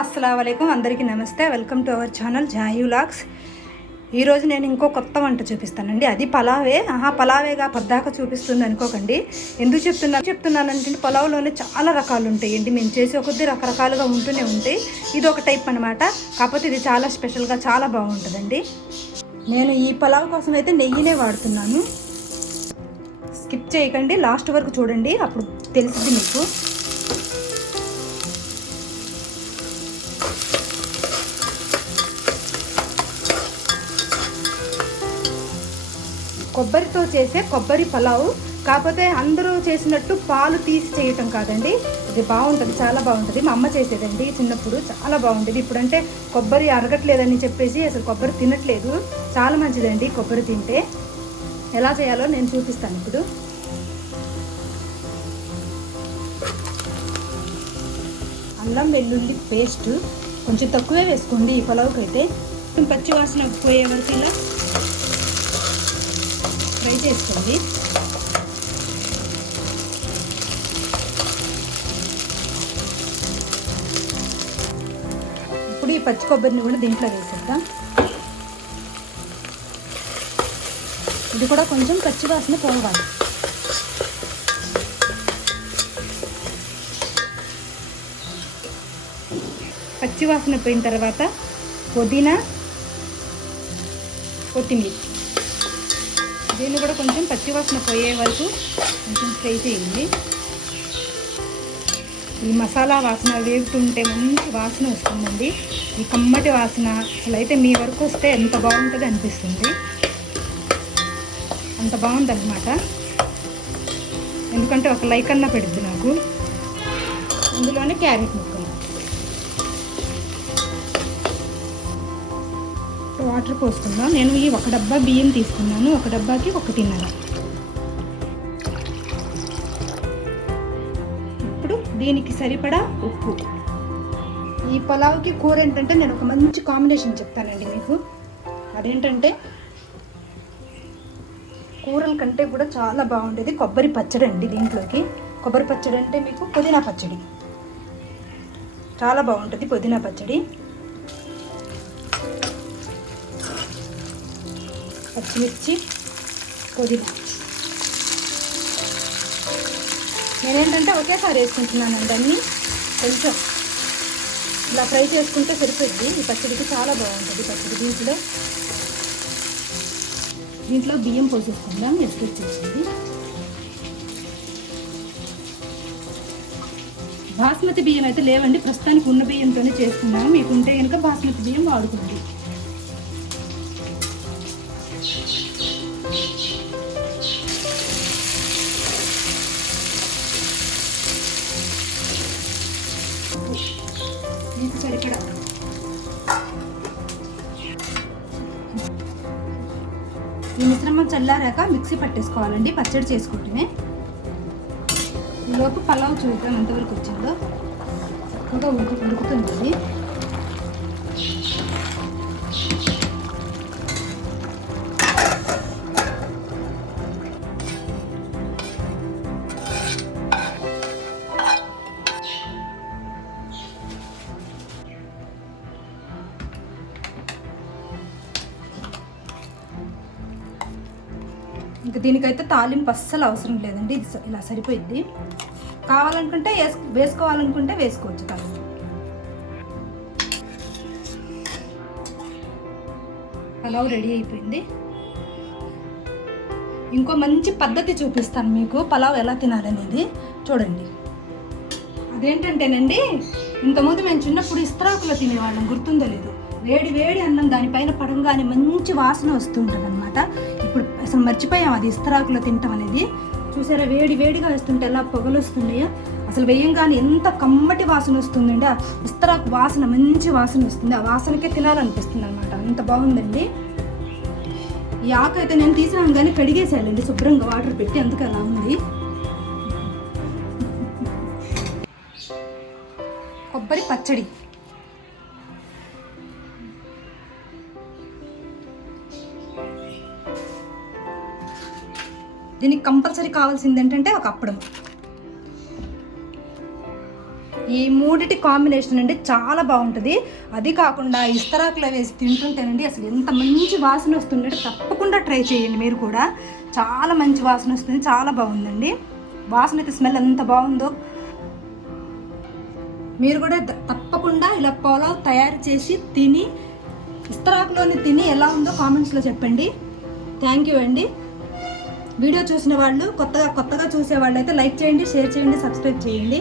అస్సలాము అలైకుం అందరికీ నమస్తే. Welcome to our channel Jayu vlogs. ఈరోజు నేను ఇంకో కొత్త వంట చూపిస్తానండి. అది పలావే. పలావేగా పద్దాక చూపిస్తుంది అనుకోకండి. ఎందుకు చెప్తున్నానంటే పలావ్లోనే చాలా రకాలు ఉంటాయండి. మేము చేసే కొద్దీ రకరకాలుగా ఉంటూనే ఉంటాయి. ఇది ఒక టైప్ అనమాట. కాకపోతే ఇది చాలా స్పెషల్గా చాలా బాగుంటుందండి. నేను ఈ పలావ్ కోసం అయితే నెయ్యినే వాడుతున్నాను. స్కిప్ చేయకండి, లాస్ట్ వరకు చూడండి, అప్పుడు తెలిసింది మీకు. కొబ్బరితో చేసే కొబ్బరి పలావ్. కాకపోతే అందరూ చేసినట్టు పాలు తీసి చేయటం కాదండి. ఇది బాగుంటుంది, చాలా బాగుంటుంది. మా అమ్మ చేసేదండి చిన్నప్పుడు, చాలా బాగుంటుంది. ఇప్పుడంటే కొబ్బరి అరగట్లేదని చెప్పేసి అసలు కొబ్బరి తినట్లేదు. చాలా మంచిదండి కొబ్బరి తింటే. ఎలా చేయాలో నేను చూపిస్తాను ఇప్పుడు. అల్లం వెల్లుల్లి పేస్ట్ కొంచెం తక్కువే వేసుకోండి ఈ పలావ్కి అయితే. పచ్చి వాసన పోయే వరకు ఇలా ఫ్రై చేసుకోండి. ఇప్పుడు ఈ పచ్చి కొబ్బరిని కూడా దీంట్లో వేసేద్దాం. ఇది కూడా కొంచెం పచ్చి వాసన పోవాలి. పచ్చి వాసన పోయిన తర్వాత పుదీనా, కొత్తిమీర, దీన్ని కూడా కొంచెం పచ్చి వాసన పోయే వరకు కొంచెం ఫ్రై చేయండి. ఈ మసాలా వాసన వేగుతుంటే మంచి వాసన వస్తుందండి. ఈ కమ్మటి వాసన అసలు అయితే మీ వరకు వస్తే ఎంత బాగుంటుంది అనిపిస్తుంది. అంత బాగుందన్నమాట. ఎందుకంటే ఒక లైక్ అన్నా పెడుద్ది నాకు. ఇందులోనే క్యారెట్ ముక్కలు, వాటర్ పోసుకుందాం. నేను ఈ ఒక డబ్బా బియ్యం తీసుకున్నాను. ఒక డబ్బాకి 1.5. ఇప్పుడు దీనికి సరిపడా ఉప్పు. ఈ పలావ్కి కూర ఏంటంటే నేను ఒక మంచి కాంబినేషన్ చెప్తానండి మీకు. అదేంటంటే కూరల కంటే కూడా చాలా బాగుండేది కొబ్బరి పచ్చడి అండి. దీంట్లోకి కొబ్బరి పచ్చడి అంటే మీకు పుదీనా పచ్చడి చాలా బాగుంటుంది. పుదీనా పచ్చడి, పచ్చిమిర్చి, పుదీనా. నేనేంటంటే ఒకేసారి వేసుకుంటున్నానండి అన్నీ. కొంచెం ఇలా ఫ్రై చేసుకుంటే సరిపోద్ది. ఈ పచ్చడికి చాలా బాగుంటుంది పచ్చడి. దీంట్లో బియ్యం పోసేసుకుందాం. నెక్స్ట్ వచ్చేసింది బాస్మతి బియ్యం అయితే లేవండి, ప్రస్తుతానికి ఉన్న బియ్యంతోనే చేసుకున్నాము. మీకుంటే కనుక బాస్మతి బియ్యం వాడుకోండి. మీకు సరిపడా ఈ మిశ్రమం చల్లారాక మిక్సీ పట్టేసుకోవాలండి. పచ్చడి చేసుకుంటేనే. ఈలోపు పలావ్ చూద్దాం ఎంతవరకు వచ్చిందో. చక్కగా ఉడుకుతుంది. ఇంకా దీనికైతే తాలింపు అస్సలు అవసరం లేదండి. ఇది ఇలా సరిపోయింది. కావాలనుకుంటే వేసుకోవాలనుకుంటే వేసుకోవచ్చు తాలింపు. పలావ్ రెడీ అయిపోయింది. ఇంకో మంచి పద్ధతి చూపిస్తాను మీకు పలావ్ ఎలా తినాలనేది. చూడండి. అదేంటంటేనండి, ఇంతకుముందు మేము చిన్నప్పుడు ఇస్తరాకులో తినేవాళ్ళం, గుర్తుందో లేదు. వేడి వేడి అన్నం దానిపైన పడంగానే మంచి వాసన వస్తూ ఉంటుంది అనమాట. ఇప్పుడు అసలు మర్చిపోయాం అది ఇస్తరాకులో తింటాం అనేది. చూసారా, వేడి వేడిగా వేస్తుంటే ఎలా పొగలు వస్తున్నాయో. అసలు వేయంగానే ఎంత కమ్మటి వాసన వస్తుందండి. ఆ ఇస్తరాకు వాసన మంచి వాసన వస్తుంది. ఆ వాసనకే తినాలనిపిస్తుంది అనమాట. అంత బాగుందండి. ఈ ఆకు అయితే నేను తీసినాను కానీ కడిగేసానండి శుభ్రంగా వాటర్ పెట్టి, అందుకే అలా ఉంది. కొబ్బరి పచ్చడి. దీనికి కంపల్సరీ కావాల్సింది ఏంటంటే ఒక అప్పడం. ఈ మూడిటి కాంబినేషన్ అండి చాలా బాగుంటుంది. అది కాకుండా ఇస్తరాకులో వేసి తింటుంటేనండి అసలు ఎంత మంచి వాసన వస్తుందంటే తప్పకుండా ట్రై చేయండి మీరు కూడా. చాలా మంచి వాసన వస్తుంది, చాలా బాగుందండి. వాసన అయితే స్మెల్ ఎంత బాగుందో. మీరు కూడా తప్పకుండా ఇలా పులావ్ తయారు చేసి తిని ఇస్తరాకులోని తిని ఎలా ఉందో కామెంట్స్లో చెప్పండి. థ్యాంక్ యూ అండి. వీడియో చూసిన వాళ్ళు కొత్తగా చూసే వాళ్ళు అయితే లైక్ చేయండి, షేర్ చేయండి, సబ్స్క్రైబ్ చేయండి.